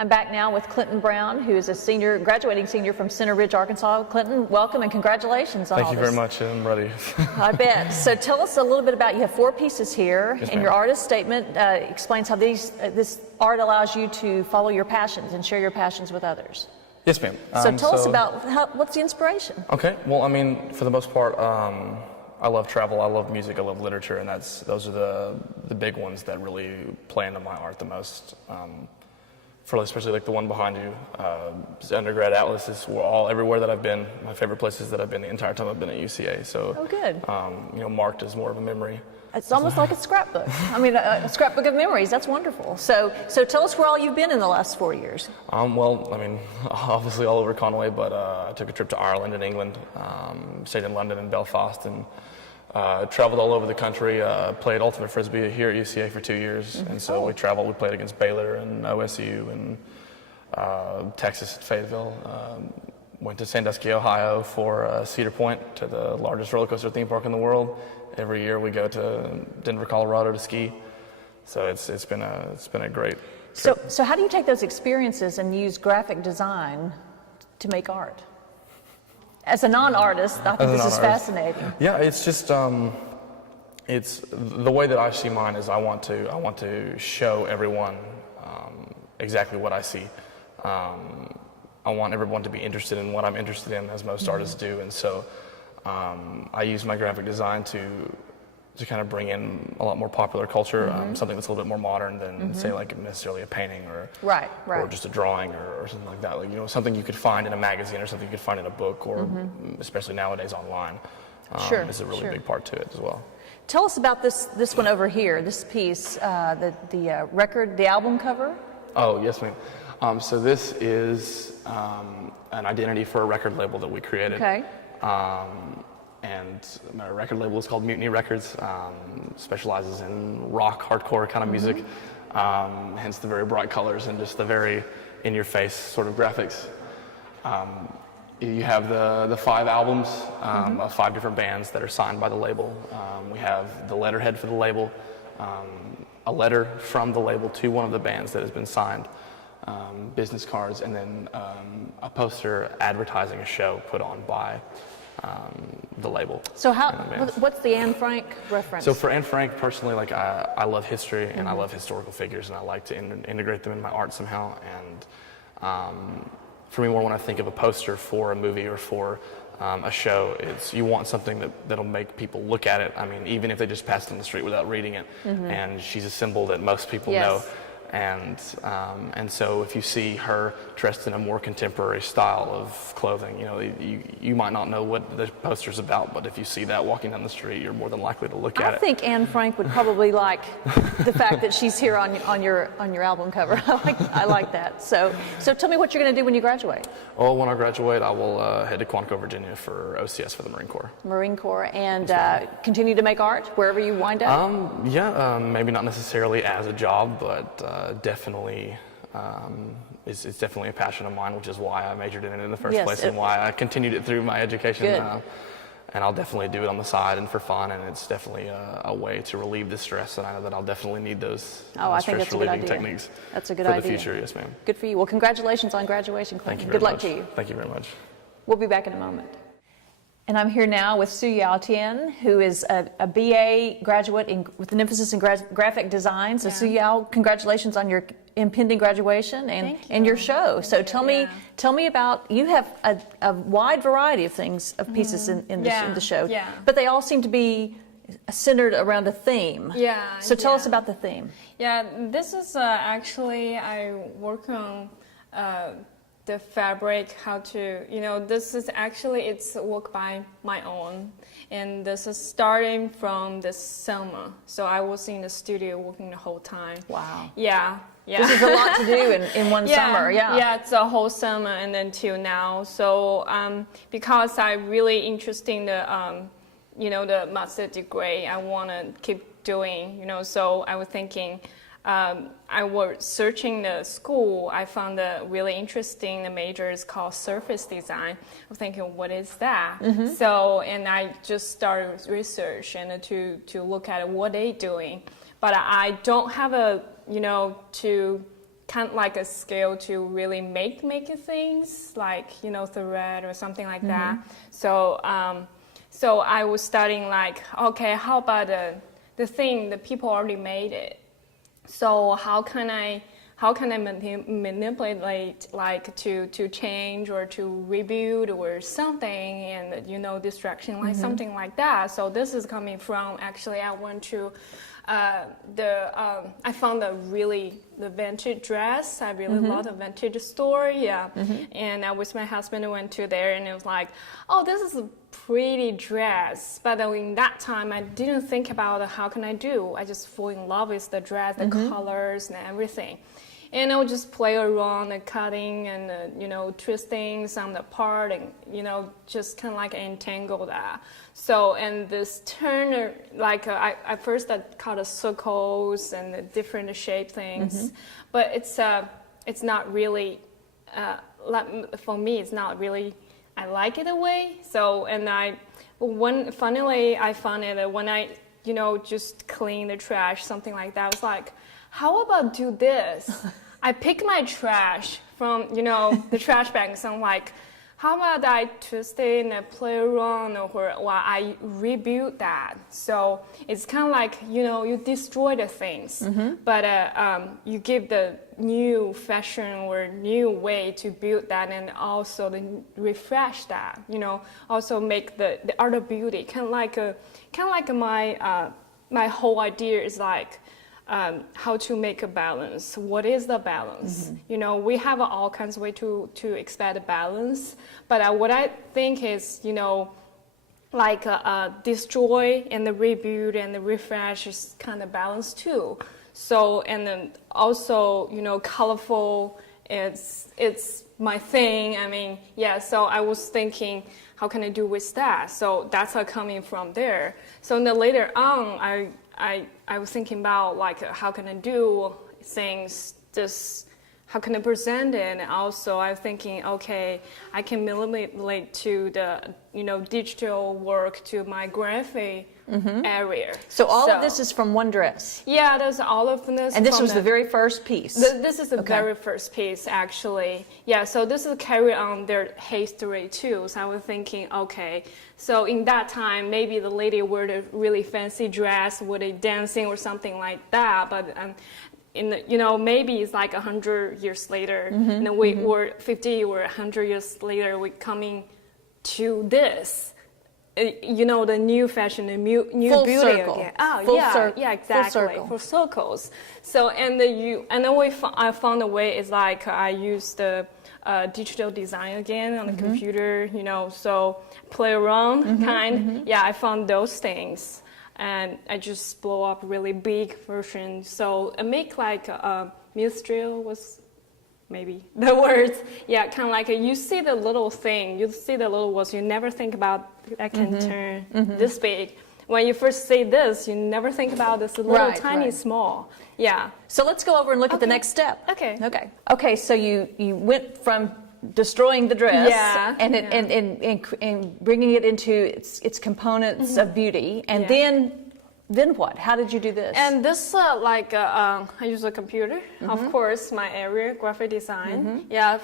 I'm back now with Clinton Brown, who is a senior, graduating senior from Center Ridge, Arkansas. Clinton, welcome and congratulations on all Thank this. you very much. I'm ready. I bet. So tell us a little bit about, you have 4 pieces here, Yes, and your artist statement explains how this art allows you to follow your passions and share your passions with others. Yes, ma'am. So tell us about what's the inspiration? Okay. Well, I mean, for the most part, I love travel, I love music, I love literature, and those are the big ones that really play into my art the most. Especially like the one behind you, undergrad atlas is everywhere that I've been. My favorite places that I've been the entire time I've been at UCA. So, oh, good. Marked as more of a memory. It's almost like a scrapbook. I mean, a scrapbook of memories. That's wonderful. So tell us where all you've been in the last 4 years. Well, I mean, obviously all over Conway, but I took a trip to Ireland and England, stayed in London and Belfast, and traveled all over the country. Played ultimate frisbee here at UCA for 2 years, and so we traveled. We played against Baylor and OSU and Texas at Fayetteville. Went to Sandusky, Ohio for Cedar Point, to the largest roller coaster theme park in the world. Every year we go to Denver, Colorado to ski. So it's been a great trip. So how do you take those experiences and use graphic design to make art? As a non-artist, I think this is fascinating. Yeah, it's just it's the way that I see mine is I want to show everyone exactly what I see. I want everyone to be interested in what I'm interested in, as most artists do, and so I use my graphic design to kind of bring in a lot more popular culture, something that's a little bit more modern than say like necessarily a painting or or just a drawing or something like that. Like, something you could find in a magazine or something you could find in a book, or especially nowadays online. Is a really big part to it as well. Tell us about this one over here, this piece, the album cover. Oh, yes, ma'am. So this is an identity for a record label that we created. Okay. And my record label is called Mutiny Records, specializes in rock, hardcore kind of music, hence the very bright colors and just the very in-your-face sort of graphics. You have the 5 albums of 5 different bands that are signed by the label. We have the letterhead for the label, a letter from the label to one of the bands that has been signed, business cards, and then a poster advertising a show put on by the label. So what's the Anne Frank reference? So for Anne Frank, personally, like I love history and I love historical figures, and I like to integrate them in my art somehow. And for me, when I think of a poster for a movie or for a show, you want something that'll make people look at it. I mean, even if they just passed on the street without reading it. And she's a symbol that most people know. And so if you see her dressed in a more contemporary style of clothing, you might not know what the poster's about, but if you see that walking down the street, you're more than likely to look at it. I think Anne Frank would probably like the fact that she's here on your album cover. I like that. So tell me what you're going to do when you graduate. Well, when I graduate, I will head to Quantico, Virginia for OCS for the Marine Corps. Marine Corps, and continue to make art wherever you wind up? Maybe not necessarily as a job, but definitely, it's definitely a passion of mine, which is why I majored in it in the first place and why I continued it through my education. And I'll definitely do it on the side and for fun, and it's definitely a way to relieve the stress, and I know that I'll definitely need those stress relieving techniques for the future. Yes, ma'am. Good for you. Well, congratulations on graduation, Clinton. Thank you very much. Good luck to you. Thank you very much. We'll be back in a moment. And I'm here now with Su Yao Tian, who is a BA graduate with an emphasis in graphic design. So Su Yao, congratulations on your impending graduation and your show. So tell me about, you have a wide variety of pieces in the show, but they all seem to be centered around a theme. So tell us about the theme. This is actually, I work on the fabric, how to, this is actually, it's work by my own. And this is starting from the summer. So I was in the studio working the whole time. Wow. Yeah. This is a lot to do in one summer, Yeah, it's a whole summer and then till now. So because I'm really interested in the, the master degree, I want to keep doing, so I was thinking, I was searching the school. I found a really interesting, the major is called surface design. I was thinking, what is that? So, and I just started research and to look at what they're doing. But I don't have a, to kind of like a skill to really make things like, you know, thread or something like that. So so I was studying like, okay, how about the thing that people already made it? So how can I manipulate like to change or to rebuild or something, and you know, distraction, like something like that. So this is coming from, actually I went to I found the vintage dress. I really love the vintage store, and I with my husband went to there, and it was like, oh, this is a pretty dress. But in that time, I didn't think about how can I do. I just fall in love with the dress, the colors and everything. And I would just play around and cutting and, you know, twisting some of the part and, you know, just kind of like entangle that. So, and this turner, like I first cut circles and the different shape things, but it's not really, for me, it's not really, I like it a way. So, and funnily, I found it that when I, you know, just clean the trash, something like that, I was like, how about do this? I pick my trash from, you know, the trash bags. I'm like, how about I twist it and I play around, or I rebuild that? So it's kind of like, you know, you destroy the things, but you give the new fashion or new way to build that, and also refresh that, you know, also make the art of beauty. Kind of like my whole idea is like, how to make a balance. What is the balance? You know, we have all kinds of way to expect a balance, but what I think is, you know, like destroy and the rebuild and the refresh is kind of balance too. So, and then also, you know, colorful, it's my thing. I mean, yeah, so I was thinking, how can I do with that? So that's coming from there. So then later on, I was thinking about like how can I do things, how can I present it, and also I'm thinking, okay, I can manipulate to the, you know, digital work to my graphic area. So all of this is from one dress? Yeah, there's all of this. And this was the very first piece? This is the very first piece, actually. Yeah, so this is carry on their history too. So I was thinking, okay, so in that time, maybe the lady wore a really fancy dress with a dancing or something like that, but in the, you know, maybe it's like 100 years later, and then we were 50 or 100 years later, we coming to this. You know, the new fashion, the new full beauty circle. again. Oh, full yeah, exactly. Full circles. So, and then I found a way is like I use the digital design again on the computer. You know, so play around Yeah, I found those things, and I just blow up really big version. So I make like minstrel was maybe the words. Yeah, kind of like you see the little thing, you see the little words, you never think about I can turn this big. When you first say this, you never think about this little tiny small. Yeah. So let's go over and look at the next step. Okay. Okay, so you went from destroying the dress and bringing it into its components of beauty, and then what? How did you do this? And this, I use a computer, of course, my area, graphic design. Yeah,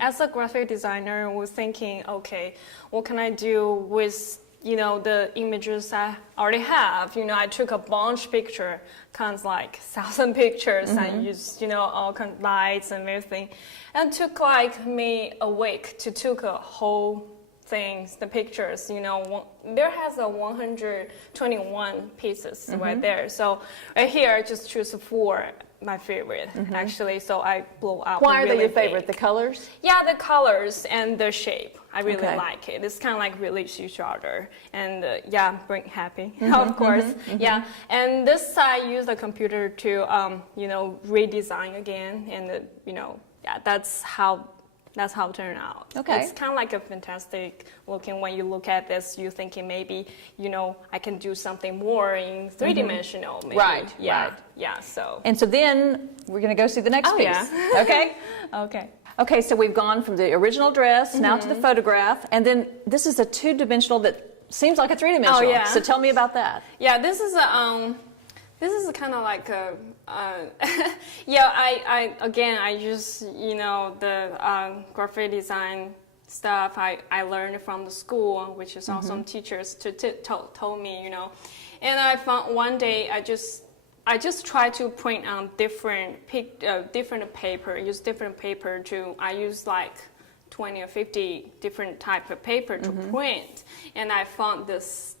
as a graphic designer, I was thinking, okay, what can I do with, you know, the images I already have? You know, I took a bunch of pictures, kind of like 1,000 pictures. I used, you know, all kinds of lights and everything. And it took like me a week to took a whole things, the pictures, you know, there has a 121 pieces right there. So right here, I just choose 4, my favorite, actually. So I blow out. Why are they your favorite? The colors? Yeah, the colors and the shape. I really like it. It's kind of like relate to each other. And bring happy, of course. Yeah, and this I use the computer to, you know, redesign again. And, you know, that's how it turned out. Okay. It's kind of like a fantastic looking. When you look at this, you're thinking maybe, you know, I can do something more in 3-dimensional. Maybe. Right. Yeah. So. And so then we're going to go see the next piece. Yeah. Okay. Okay. So we've gone from the original dress now to the photograph, and then this is a 2-dimensional that seems like a 3-dimensional. Oh, yeah. So tell me about that. Yeah. This is kind of like a, yeah, I just, you know, the graphic design stuff I learned from the school, which is awesome teachers told me, you know. And I found one day I just try to print on different paper, use different paper I use like 20 or 50 different type of paper to print. And I found this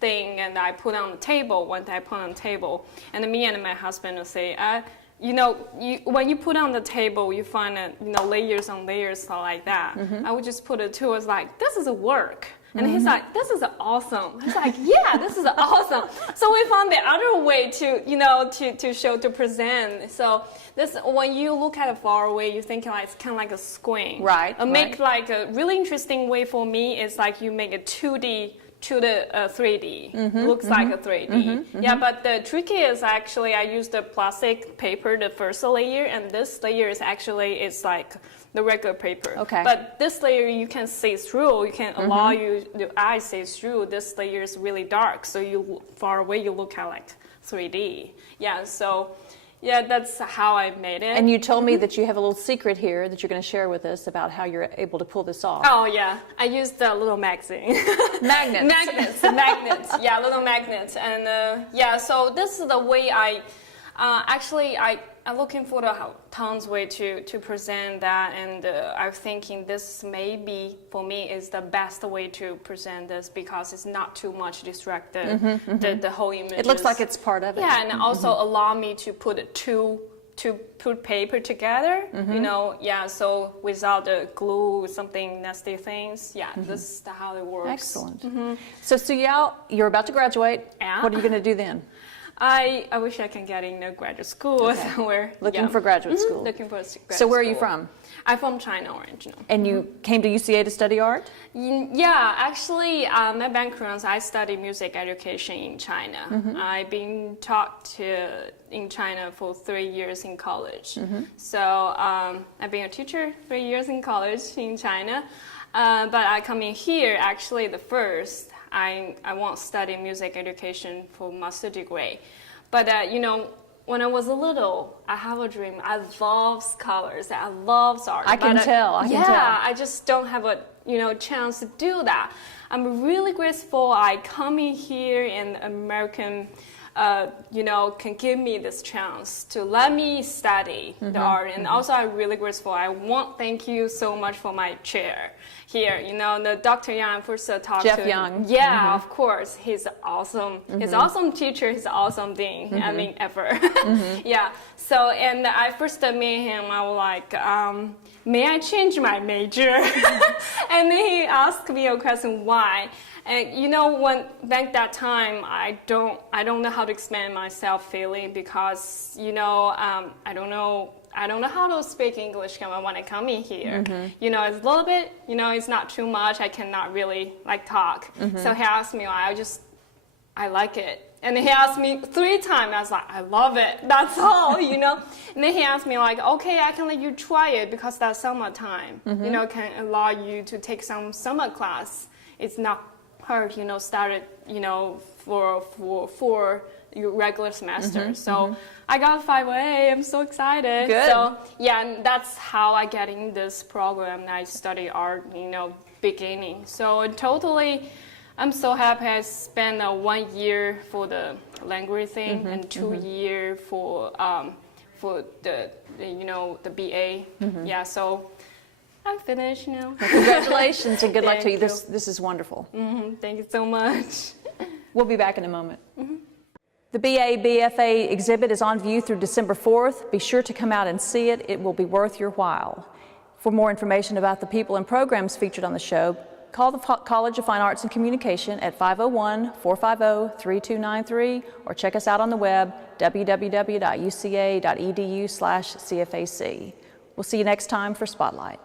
thing and I put on the table, one day I put on the table. And me and my husband will say, you know, when you put on the table, you find you know, layers on layers like that. I would just put it to us like, this is a work. And he's like, this is awesome. He's like, yeah, this is awesome. So we found the other way to, you know, to present. So this, when you look at it far away, you think like it's kind of like a screen. Right. Make like a really interesting way for me is like you make a 2D to the 3D. Looks like a 3D. Yeah, but the trick is actually I use the plastic paper, the first layer, and this layer is actually it's like the regular paper. Okay. But this layer you can see through. You can allow the eye see through. This layer is really dark, so you far away you look at like 3D. Yeah. So. Yeah, that's how I made it. And you told me that you have a little secret here that you're going to share with us about how you're able to pull this off. Oh, yeah. I used a little magazine. Magnets. Magnets. Yeah, little magnets. And yeah, so this is the way I'm looking for the tons way to present that, and I'm thinking this maybe for me is the best way to present this because it's not too much distracted the whole image. It looks like it's part of it. Yeah, and also allow me to put put paper together, you know, yeah, so without the glue, something nasty things, yeah, this is how it works. Excellent. So Suyao, you're about to graduate. Yeah. What are you going to do then? I wish I can get in a graduate school somewhere. Looking for graduate school. Looking for graduate school. So where are you from? I'm from China originally. And you came to UCA to study art? Yeah, actually, my background, I studied music education in China. I've been taught in China for 3 years in college. So I've been a teacher 3 years in college in China. But I come in here, actually, the first. I want to study music education for master degree. But, you know, when I was little, I have a dream. I love colors. I love art. I can tell. I just don't have a, you know, chance to do that. I'm really grateful I come in here and American, you know, can give me this chance to let me study the art. And also I'm really grateful. I want to thank you so much for my chair here. You know, the Dr. Yang first talked Jeff to Young. Yeah, of course. He's awesome. He's awesome teacher. He's awesome thing. I mean, ever. Yeah. So, and I first met him, I was like, may I change my major? And then he asked me a question, why? And you know, when back that time, I don't know how to explain myself feeling because, you know, I don't know how to speak English when I come in here. You know, it's a little bit, you know, it's not too much. I cannot really like talk. So he asked me, I like it. And then he asked me 3 times. I was like, I love it. That's all, you know. And then he asked me like, okay, I can let you try it because that's summertime. You know, can allow you to take some summer class. It's not hard, you know, started, you know, for your regular semester. So I got 5A. I'm so excited. Good. So yeah, and that's how I get in this program. I study art, you know, beginning. So totally, I'm so happy. I spent 1 year for the language thing and 2 years for the you know, the BA. Yeah, so I'm finished now. Well, congratulations and good luck to you. Thank you. This is wonderful. Thank you so much. We'll be back in a moment. The BA BFA exhibit is on view through December 4th. Be sure to come out and see it. It will be worth your while. For more information about the people and programs featured on the show, call the College of Fine Arts and Communication at 501-450-3293 or check us out on the web, www.uca.edu/CFAC. We'll see you next time for Spotlight.